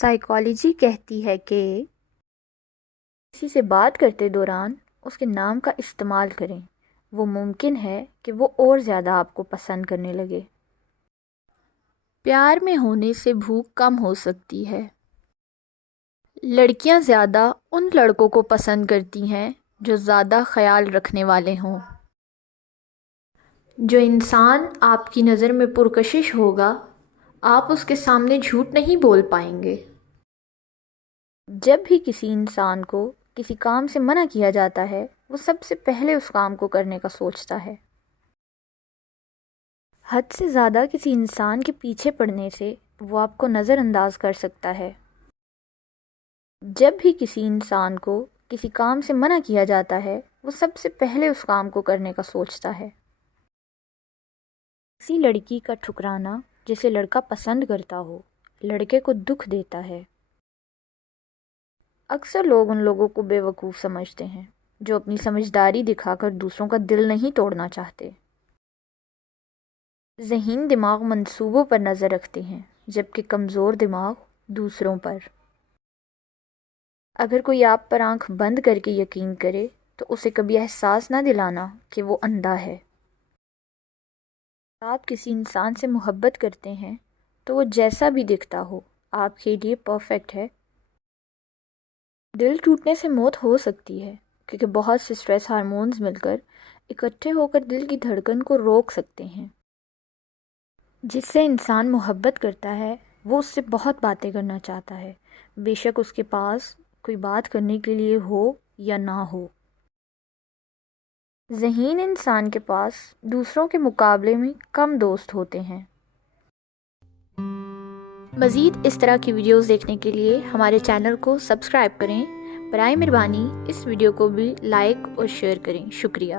Psychology کہتی ہے کہ کسی سے بات کرتے دوران اس کے نام کا استعمال کریں، وہ ممکن ہے کہ وہ اور زیادہ آپ کو پسند کرنے لگے۔ پیار میں ہونے سے بھوک کم ہو سکتی ہے۔ لڑکیاں زیادہ ان لڑکوں کو پسند کرتی ہیں جو زیادہ خیال رکھنے والے ہوں۔ جو انسان آپ کی نظر میں پرکشش ہوگا، آپ اس کے سامنے جھوٹ نہیں بول پائیں گے۔ جب بھی کسی انسان کو کسی کام سے منع کیا جاتا ہے، وہ سب سے پہلے اس کام کو کرنے کا سوچتا ہے۔ حد سے زیادہ کسی انسان کے پیچھے پڑنے سے وہ آپ کو نظر انداز کر سکتا ہے۔ جب بھی کسی انسان کو کسی کام سے منع کیا جاتا ہے، وہ سب سے پہلے اس کام کو کرنے کا سوچتا ہے۔ کسی لڑکی کا ٹھکرانا جسے لڑکا پسند کرتا ہو، لڑکے کو دکھ دیتا ہے۔ اکثر لوگ ان لوگوں کو بے وقوف سمجھتے ہیں جو اپنی سمجھداری دکھا کر دوسروں کا دل نہیں توڑنا چاہتے۔ ذہین دماغ منصوبوں پر نظر رکھتے ہیں، جبکہ کمزور دماغ دوسروں پر۔ اگر کوئی آپ پر آنکھ بند کر کے یقین کرے تو اسے کبھی احساس نہ دلانا کہ وہ اندھا ہے۔ آپ کسی انسان سے محبت کرتے ہیں تو وہ جیسا بھی دکھتا ہو آپ کے لیے پرفیکٹ ہے۔ دل ٹوٹنے سے موت ہو سکتی ہے کیونکہ بہت سے سٹریس ہارمونز مل کر اکٹھے ہو کر دل کی دھڑکن کو روک سکتے ہیں۔ جس سے انسان محبت کرتا ہے وہ اس سے بہت باتیں کرنا چاہتا ہے، بے شک اس کے پاس کوئی بات کرنے کے لیے ہو یا نہ ہو۔ ذہین انسان کے پاس دوسروں کے مقابلے میں کم دوست ہوتے ہیں۔ مزید اس طرح کی ویڈیوز دیکھنے کے لیے ہمارے چینل کو سبسکرائب کریں۔ برائے مہربانی اس ویڈیو کو بھی لائک اور شیئر کریں۔ شکریہ۔